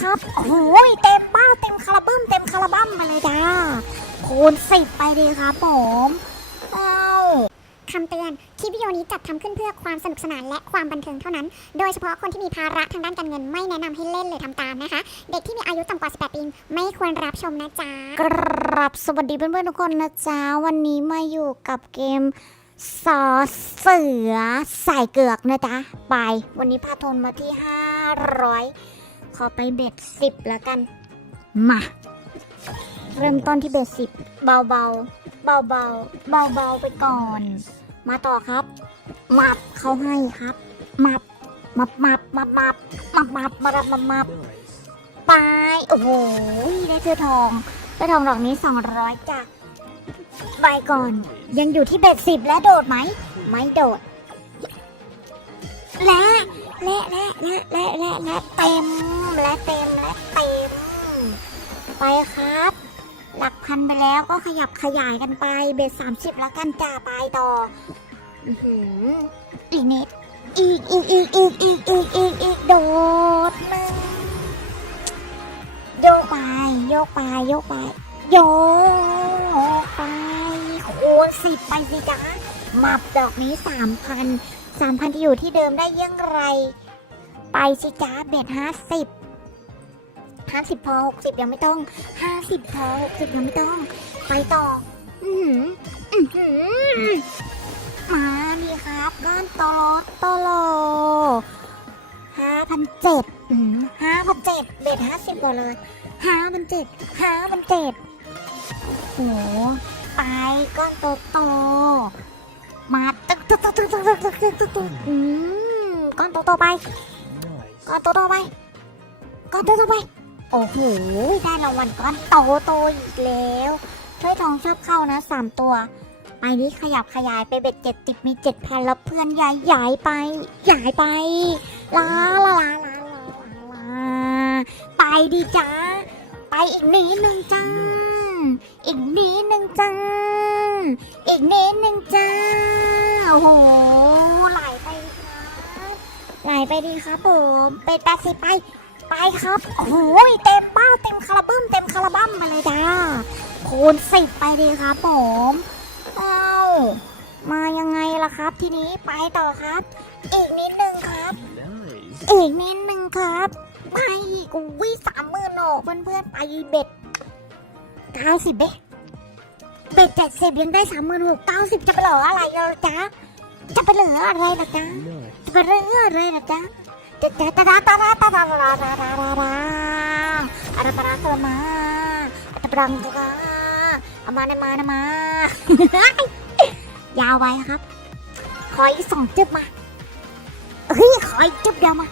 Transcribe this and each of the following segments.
ครับ โอ้โหเต็มบ้าเต็มคาราบึ้มเต็มคาราบั้มไปเลยจ้าคูณสิบไปดีครับผมเอ้าคำเตือน คลิปวิดีโอนี้จัดทำขึ้นเพื่อความสนุกสนานและความบันเทิงเท่านั้น โดยเฉพาะคนที่มีภาระทางด้านการเงินไม่แนะนำให้เล่นหรือทำตามนะคะ เด็กที่มีอายุต่ำกว่า 18 ปีไม่ควรรับชมนะจ๊ะ กรับสวัสดีเพื่อนๆทุกคนนะจ๊ะ วันนี้มาอยู่กับเกมสอเสือใส่เกือกนะจ๊ะ ไป วันนี้พาทนมาที่ 500 ขอไปเบ็ดสิบแล้วกัน มา เริ่มต้นที่เบ็ดสิบเบาๆเบาๆเบาๆเบาๆไปก่อน มาต่อครับมับเขาให้ครับมับมับมับมับมับมับมับมับมับมับไปโอ้โหได้เสื้อทองเสื้อทองดอกนี้200จ้ะไปก่อน ยังอยู่ที่เบ็ดสิบและโดดไหม ไม่โดดและ และและและและและและเต็มและเต็มและเต็ม ไปครับ หลักพันไปแล้วก็ขยับขยายกันไปเบ็ดสามสิบแล้วกันจ้าไปต่ออื้มอีกนิดอีกอีกอีกอีกอีกอีกอีกอีกโดดหนึ่งโยกไปโยกไปโยกไปโยกไปคูณสิบไปสิจ๊ะมับดอกนี้สามพัน สามพันที่อยู่ที่เดิมได้ยังไร ไปสิจ๊ะเบ็ดห้าสิบห้าสิบพอหกสิบยังไม่ต้องห้าสิบพอหกสิบยังไม่ต้อง ไปต่อ อือหืออือหือมาดีครับก้อนโตโลโตโลห้าพันเจ็ดห้าพันเจ็ดเบ็ดห้าสิบกว่าเลยห้าพันเจ็ดห้าพันเจ็ดโอ้โหไปก้อนโตโตมาต อืมก้อนโตโตไปก้อนโตโตไปก้อนโตโตไป โอ้โห ได้รางวัลก้อนโตโตอีกแล้วช่วยทองชอบเข้านะสามตัวไปนี้ขยับขยายไปเบ็ดเจ็ดติดมีเจ็ดแผ่นแล้วเพื่อนย้ายย้ายไปย้ายไปลาลาลาลาลาลาไปดีจ้าไปอีกนิดนึงจ้า อีกนิดหนึ่งจ้า อีกนิดหนึ่งจ้า โอ้โห ไหลไปดีครับ ไหลไปดีครับผม เป็ดแปดสิบไป ไปครับ โอ้โห เต็มบ้าเต็มคาราบึ้มเต็มคาราบั้มไปเลยจ้า คูณสิบไปดีครับผม เอ้ามายังไงล่ะครับ ทีนี้ไปต่อครับ อีกนิดนึงครับ Nice. อีกนิดนึงครับ ไปอีกวิสามหมื่นโหนเพื่อนเพื่อนๆไปเบ็ด เก้าสิบเบ็ดเบ็ดเจ็ดสิบยังได้สามหมื่นหกเก้าสิบจะไปเหลืออะไรเหรอจ๊ะจะไปเหลืออะไรล่ะจ๊ะจะไปเหลืออะไรล่ะจ๊ะจะจะตาตาตาตาตาตาตาตาตาตาตาตาอะไรปะนะตัวมาตะปรังตัวเอามานะมานะมายาวไว้ครับขออีกสองจึบมาเฮ้ยขออีกจึบเดียวมา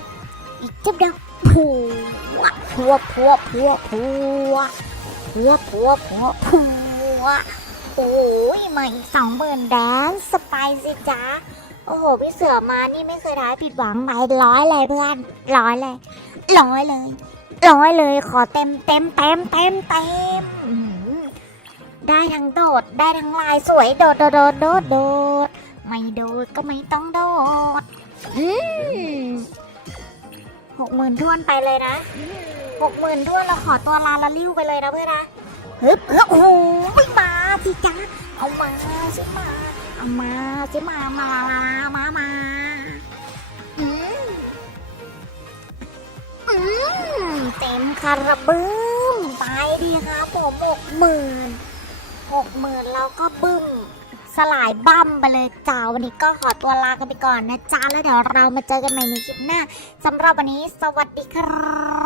อีกจึบเดียวผัวผัวผัวผัวผัว ผัวผัวผัวผัวโอ้ยมาอีกสองหมื่นแดนสไปสิจ๊ะโอ้โหพี่เสือมานี่ไม่เคยได้ผิดหวังไหมร้อยเลยเพื่อนร้อยเลยร้อยเลยร้อยเลยขอเต็มเต็มเต็มเต็มเต็มได้ทั้งโดดได้ทั้งลายสวยโดดโดดโดดโดดโดดไม่โดดก็ไม่ต้องโดดหกหมื่นทวนไปเลยนะ หกหมื่นทวนเราขอตัวลาละลิ้วไปเลยนะเพื่อนนะฮึบฮึบโอ้โหไม่มาสิจ๊ะเอามาสิมาเอามาสิมามามามามาอืมอืมเต็มคาราบึ้มไปดีครับผมหกหมื่นหกหมื่นเราก็บึ้มสลายบั้มไปเลยจ้าวันนี้ก็ขอตัวลากันไปก่อนนะจ้าแล้วเดี๋ยวเรามาเจอกันใหม่ในคลิปหน้าสำหรับวันนี้สวัสดีครับ